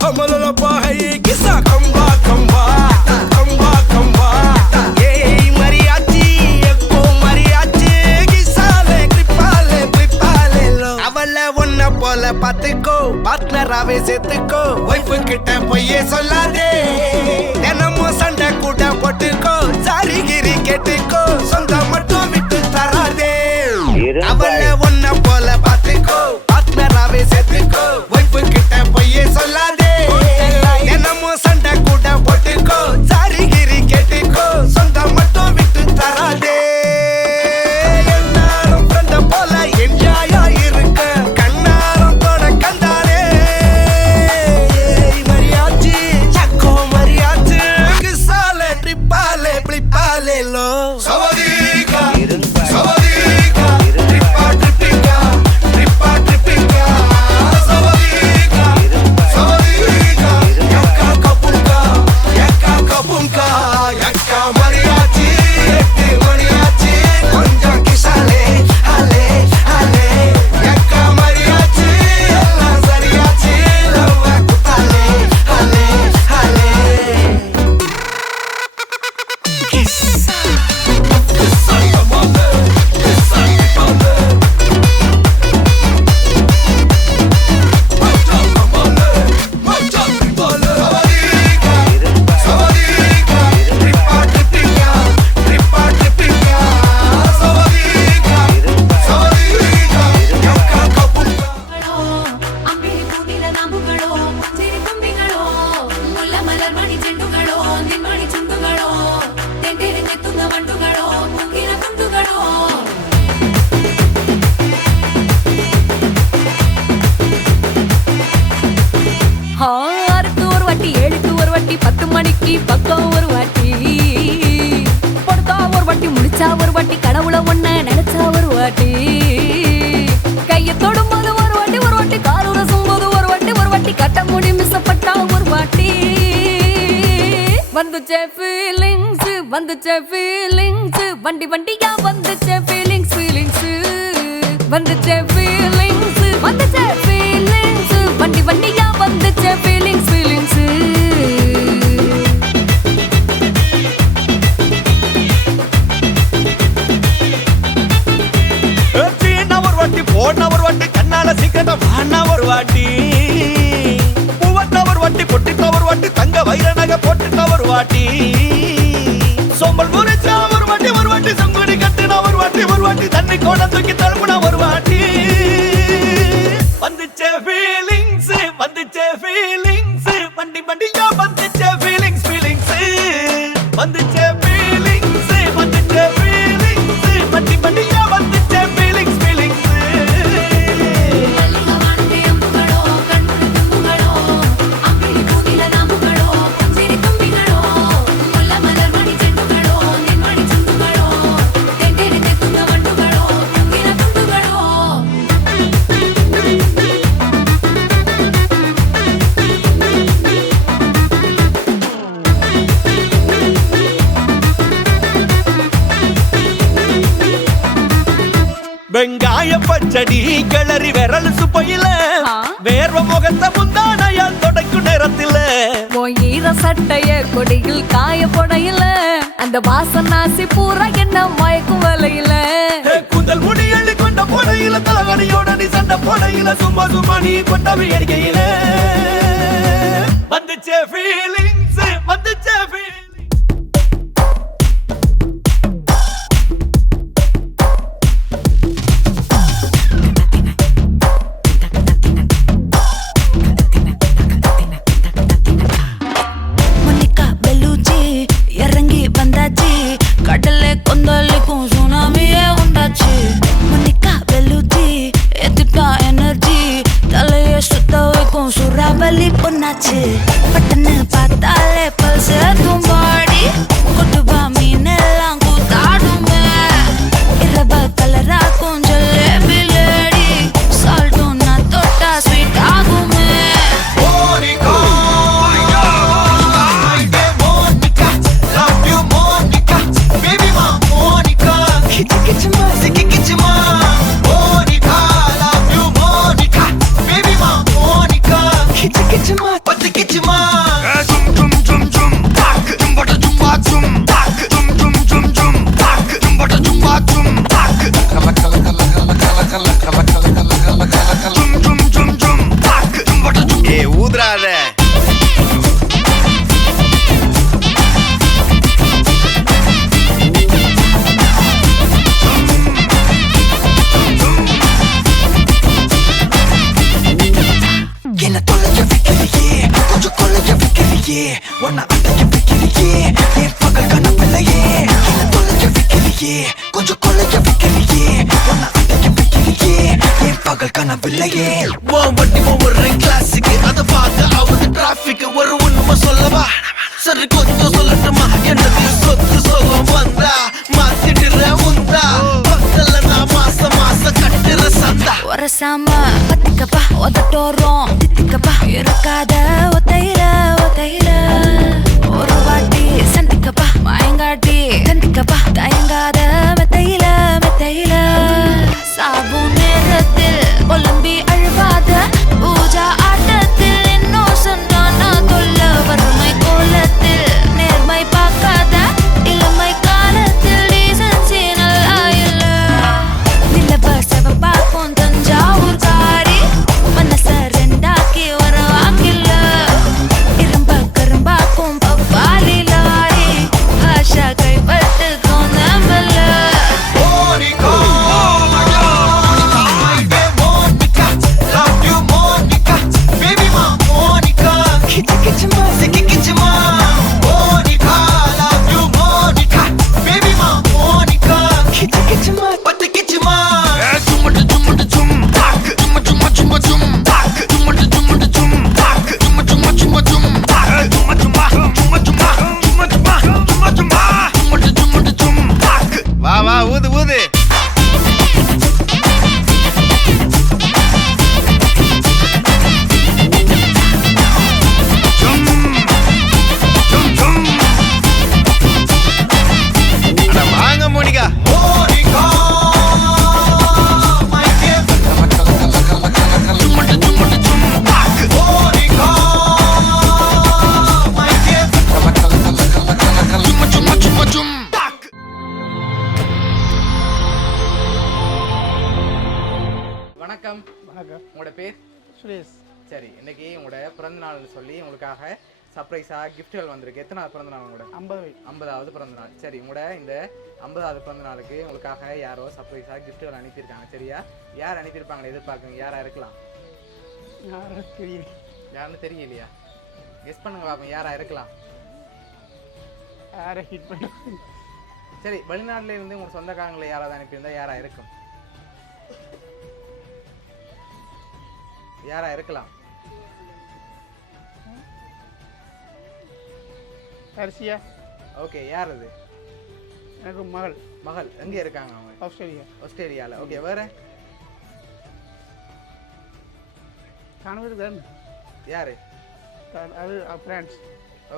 Kamalala Pai, Kisa Kamba Kamba, Kamba Kamba. Hey Mariachi, Ekko Mariachi, Kisale, Kripale, Kripale lo. Avala onna pola pathiko, partner ave sethuko. Wife kitta poye sollade. Denamo sanda kuda pottuko, sari giri kettuko. Sonda mattum vittu tarade. Avala onna pola pathiko, partner ave sethuko. Wife kitta poye sollade. Denamo sanda kuda pottuko, sari giri kettuko. Sonda mattum vittu tarade. Ennarum friend pola enjoy irukka. Kannarum toda kandane. Mariachi, Ekko Mariachi, Kisale, Tripale, Plipale lo. Savadika, Savadika, Tripa Tripika, Tripa Tripika. Savadika, Savadika, Yakka Kapunka, Yakka Kapunka, Yakka Mariachi, Etti Mariachi, konjam Kisale, ale, ale. Yakka Mariachi, ella sariyachi, love kutale, ale, ale. Kissa, kissa yamale, kissa yamale. Majal kamale, majal kamale. Savadika, Savadika, Tripa Tripika, Tripa Tripika. Savadika, Savadika, Yakka Kapunka. ಅಂಬಿರಿ ಕೂದಿನ ನಾಂಬುಗಳು ಚಿರಿ ತುಂಬಿಗಳು ಮುಲ್ಲ Malar ಮಣಿ ಚೆಂಡುಗಳು ನಿನ್ಮಣಿ ಚುಂಡುಗಳು ತೆಂಟೆರೆ ತೆತ್ತುಂಗ ಮಂಟುಗಳು ಮುಗಿನ ತುಂಡುಗಳು ஆறுக்கு ஒரு வாட்டி ஏழுக்கு ஒரு வாட்டி 10 மணிக்கு பக்கம் ஒரு வாட்டி பொடுத்தா ஒரு வாட்டி முடிச்சா ஒரு வாட்டி கடவுள ஒன்ன நினைச்சா ஒரு வாட்டி கைய தொடும்போது ஒரு வாட்டி காலூர சும்போது ஒரு வாட்டி கட்ட முடி மிஸ்ஸப்பட்டா ஒரு வாட்டி வந்துச்சே ஃபீலிங்ஸ் வண்டி வண்டியா வந்துச்சே ஃபீலிங்ஸ் வந்துச்சே ஃபீலிங்ஸ் வண்டி வண்டியா வந்துச்சே ஃபீலிங்ஸ் சீனா ஒரு வாட்டி போனா ஒரு வாட்டி கண்ணால சீக்கிரமா வானா ஒரு வாட்டி பூவத்தா ஒரு வாட்டி பொட்டித்தா ஒரு வாட்டி தங்க வைர நகை போட்டுட்டா ஒரு வாட்டி சோம்பல் முறிச்சா ஒரு வாட்டி சங்குடி கட்டுனா ஒரு வாட்டி தண்ணி கோட தூக்கி தழுப்புனா ஒரு வாட்டி வந்துச்சே ஃபீலிங்ஸ் வண்டி வண்டியா வந்துச்சே ஃபீலிங்ஸ் வந்துச்சே ஃபீலிங்ஸ் வண்டி வண்டியா வந்துச்சே ஃபீலிங்ஸ் ಮಲ್ಲಿಕವಾಣಕ್ಕೆ ಅಂಬುಗಳು ಕಣ್ಣುಡಿ ತುಂಬುಗಳು ಅಂಬಿರಿ ಕೂದಿನ ನಾಂಬುಗಳು ಚಿರಿ ತುಂಬಿಗಳು ಮುಲ್ಲ ಮಲರ್ ಮಣಿ ಚೆಂಡುಗಳು ನಿನ್ಮಣಿ ಚುಂಡುಗಳು ತೆಂಟೆರೆ ತೆತ್ತುಂಗ ಮಂಟುಗಳು ಮುಗಿನ ತುಂಡುಗಳು வெங்காய பச்சடி கிளறி விரல் சுப்பையில வேர்வ முகத்த முந்தானையால் தொடக்கும் நேரத்தில உன் ஈர சட்டைய கொடியில் காய போடையில அந்த வாசனாசி பூரா என்ன மயக்கும் வலையில கூந்தல் முடி அள்ளி கொண்ட போடையில தலைவலியோட நீ சண்டை போடையில சும்மா நீ கொண்டவி அடிக்கையில வந்துச்சே ஃபீலிங்ஸ் மோனிகா பெல்லூச்சி இறங்கி வந்தாச்சு கடல்ல கொந்தளிக்கும் சுனாமியே உண்டாச்சு மோனிகா பெல்லூச்சி எதிர்த்தா எனர்ஜி தலைய சுத்த வைக்கும் சூறாவளி பொண்ணாச்சு பட்டன்னு பார்த்தாலே பல்ஸ் ஏத்தும் பாடி கொட்டுபா மீனெல்லாம் கூத்தாடுமே இரவ கலராக்கும் ஜல்லேபி லேடி சால்ட்டும் நான் தொட்டா ஸ்வீட் ஆகுமே Monica, Monica, love you Monica, baby ma Monica, kichima, kichima, Monica, love you Monica, baby ma Monica, kichima, உன்னை அடைக்க வைக்கலையே என் பகல் கனவில்லையே என்னை தொலைக்க வைக்கலையே கொஞ்சம் கொலைக்க வைக்கலையே உன்னை அடைக்க வைக்கலையே என் பகல் கனவில்லையே வண்டி ஒரு கிளாஸுக்கு அதை பார்த்து அவரு டிராபிக் ஒரு உண்மை சொல்லவா சரி கொஞ்சம் சொல்லட்டுமா என்னது சொத்து சோகம் வந்தா மாத்திடுற உந்தா பக்கத்துல நான் மாசம் கட்டுற சந்தா ஒரசாம பத்திக்கப்பா ஒதட்டோரம் தித்திக்கப்பா இருக்காத ஒத்தையில ஒத்தையில ஒரு வாட்டி சந்திக்கப்பா மாயங்காட்டி சந்திக்கப்பா தயங்காத மெத்தையில மெத்தையில சாபு நேரத்தில் ஒலம்பி அழுவாத பூஜா ஆட்டத்தில் இன்னும் சொன்னானா தொல்ல வறுமை கோலத்தில் நேர்மை பார்க்காத இளமை காலத்தில் டீசன்சி நல்லா இல்ல நிலவ செவப்பாக்கும் தஞ்சாவூர் காரி மனச ரெண்டாக்கி வர வாக்கில்ல இரும்ப கரும்பாக்கும் பப்பாலி லாரி ஆஷா கைப்பட்டுக்கும் நம்பல வா வா ஊது ஊது வாங்க மோனிகா வணக்கம். வணக்கம். உங்களோட பேர்? சுரேஷ். சரி, இன்னைக்கு உங்களோட பிறந்த நாள்னு சொல்லி உங்களுக்காக சர்ப்ரைஸாக கிஃப்ட்கள் வந்திருக்கு. எத்தனாவது பிறந்த நாள் உங்களோட? 50வது பிறந்த நாள். சரி, உங்களோட இந்த 50வது பிறந்த நாளுக்கு உங்களுக்காக யாரோ சர்ப்ரைஸாக கிஃப்ட்கள் அனுப்பியிருக்காங்க. சரியா? யார் அனுப்பியிருப்பாங்களே எதிர்பார்க்குங்க? யாரா இருக்கலாம்? யாருன்னு தெரியலையா? கெஸ் பண்ணுங்க பார்ப்போம், யாரா இருக்கலாம்? சரி, வெளிநாட்டில இருந்து உங்க சொந்தக்காரங்களை யாராவது அனுப்பியிருந்தா யாரா இருக்கும்? யாரா இருக்கலாம்? அரிசியா? ஓகே, யார் அது? எனக்கு மகள். மகள் எங்க இருக்காங்க அவங்க? ஆஸ்திரேலியா. ஆஸ்திரேலியால. ஓகே, வேற கணவர் தான். யாரு? அது ஃப்ரெண்ட்ஸ்.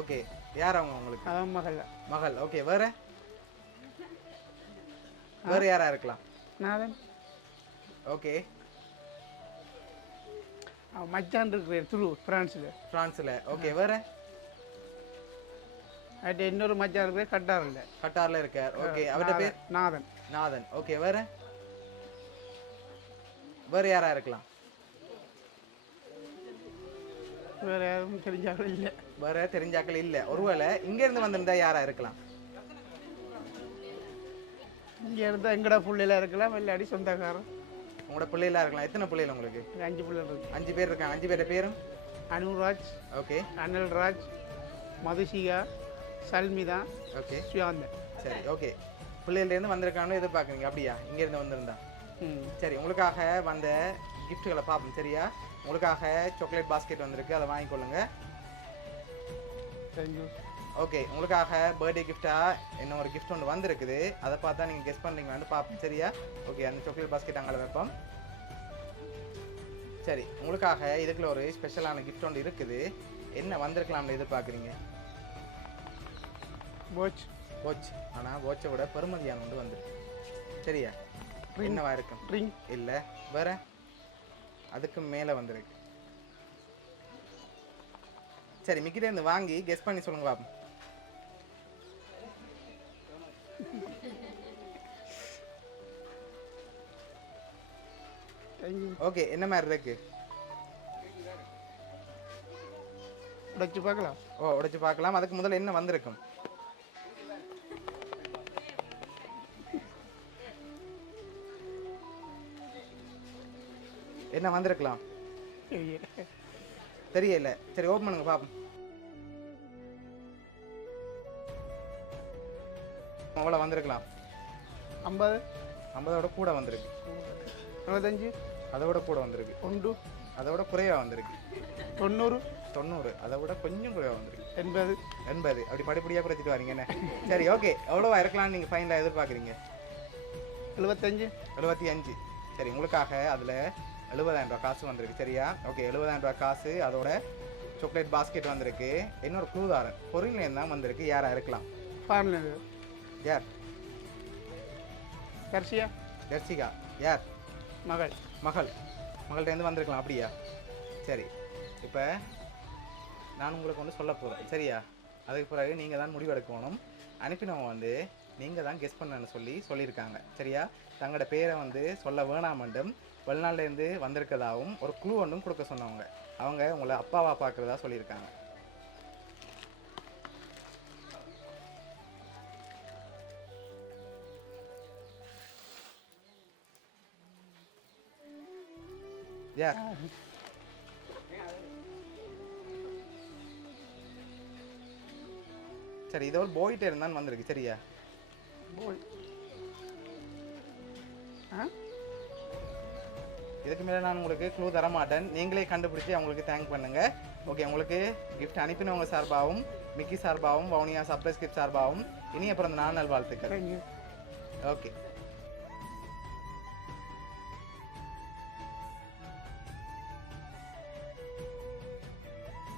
ஓகே, யார் அவங்க உங்களுக்கு? அதான் மகள். மகள். ஓகே, வேற வேற யாரா இருக்கலாம்? நாதன். ஓகே, மச்சான் இருக்கிற துரு பிரான்ஸில். பிரான்ஸ்ல. ஓகே, வேற அது இன்னொரு மச்சான் இருக்கிற கட்டாரில். கட்டார்ல இருக்கார். ஓகே, அவருடைய பேர்? நாதன். நாதன். ஓகே, வேற வேற யாரா இருக்கலாம்? வேற யாரும் தெரிஞ்சாலும் இல்லை. வேற தெரிஞ்சாக்கள் இல்ல. ஒருவேளை இங்க இருந்து வந்திருந்தா யாரா இருக்கலாம்? இங்கே இருந்தால் எங்கடா பிள்ளைலாம் இருக்கலாம், இல்லாடி சொந்தக்காரன். உங்களோட பிள்ளைகளா இருக்கலாம். எத்தனை பிள்ளைகள் உங்களுக்கு? 5 பிள்ளைகள் இருக்கு. 5 பேர் இருக்காங்க. 5 பேரோட பேரும்? Anuraj, okay, Anilraj, Madhushika, Salmitha, okay, Suyanthan. சரி. ஓகே, பிள்ளைகள்லேருந்து வந்திருக்கான்னு எதிர்பார்க்குறீங்க. அப்படியா? இங்கேருந்து வந்திருந்தா. சரி, உங்களுக்காக வந்த கிஃப்ட்டுகளை பார்ப்போம். சரியா? உங்களுக்காக சாக்லேட் பாஸ்கெட் வந்திருக்கு, அதை வாங்கிக்கொள்ளுங்க. தேங்க்யூ. ஓகே, உங்களுக்காக பர்த்டே கிஃப்டாக என்ன ஒரு கிஃப்ட் ஒன்று வந்திருக்குது, அதை பார்த்தா நீங்கள் கெஸ் பண்ணுறீங்களான்னு பார்ப்போம். சரியா? ஓகே, அந்த சாக்லேட் பாஸ்கெட் அங்கே வைப்போம். சரி, உங்களுக்காக இதுக்குள்ள ஒரு ஸ்பெஷலான கிஃப்ட் ஒன்று இருக்குது. என்ன வந்திருக்கலாம்னு எதிர்பார்க்குறீங்க? வாட்ச். வாட்ச். ஆனால் வாட்சை விட பெருமதியான ஒன்று வந்துருக்கு. சரியா? என்னவா இருக்கும்? ரிங் இல்லை, வேற அதுக்கு மேலே வந்திருக்கு. சரி, மிக்கிட்டேருந்து வாங்கி கெஸ் பண்ணி சொல்லுங்க பாப்போம். ஓகே, என்ன மாதிரி இருக்கு? உடைச்சு பார்க்கலாம். ஓ, உடைச்சு பார்க்கலாம். அதுக்கு முதல்ல என்ன வந்திருக்கும்? என்ன வந்திருக்கலாம்? தெரியல. சரி, ஓப்பன் பண்ணுங்க பாப்போம். அவ்வளோ வந்திருக்கலாம் 50 50ஓட கூட வந்திருக்கு 25 அதோட கூட வந்திருக்கு 1 அதோட குறைவாக வந்திருக்கு 90 90 அதை விட கொஞ்சம் குறைவாக வந்திருக்கு 80 80 அப்படி படிப்படியாக குறைச்சிட்டு வரீங்க என்ன சரி ஓகே எவ்வளோவா இருக்கலாம்னு நீங்கள் ஃபைனலாக எதிர்பார்க்குறீங்க 75 75 சரி உங்களுக்காக அதில் 70,000 ரூபா காசு வந்திருக்கு சரியா ஓகே 70,000 ரூபா காசு அதோட சாக்லேட் பாஸ்கெட் வந்திருக்கு இன்னொரு க்ளூதாரன் பொருள் தான் வந்திருக்கு யாராக இருக்கலாம் பானில் யார் கர்ஷியா ஜெர்சிகா யார் மகள் மகள்கிட்டேருந்து வந்திருக்கலாம் அப்படியா சரி இப்போ நான் உங்களுக்கு ஒன்று சொல்ல போகிறேன் சரியா அதுக்கு பிறகு நீங்கள் தான் முடிவெடுக்கணும் அனுப்பினவங்க வந்து நீங்கள் தான் கெஸ் பண்ணன்னு சொல்லியிருக்காங்க சரியா தங்களோட பேரை வந்து சொல்ல வேணாமண்டும் வெளிநாட்டிலேருந்து வந்திருக்கதாகவும் ஒரு க்ளூ ஒன்றும் கொடுக்க சொன்னவங்க அவங்க உங்களை அப்பாவா பார்க்குறதா சொல்லியிருக்காங்க யார் சரி இது ஒரு போயிட்டே இருந்தான்னு வந்திருக்கு சரியா போய் இதுக்கு மேலே நான் உங்களுக்கு க்ளூ தர மாட்டேன் நீங்களே கண்டுபிடிச்சி அவங்களுக்கு தேங்க் பண்ணுங்க ஓகே உங்களுக்கு கிஃப்ட் அனுப்பினவங்க சார்பாகவும் மிக்கி சார்பாகவும் வவுனியா சர்ப்ரைஸ் கிஃப்ட் சார்பாகவும் இனிய பிறந்த நாள் நல்வாழ்த்துக்கள் தேங்க்யூ ஓகே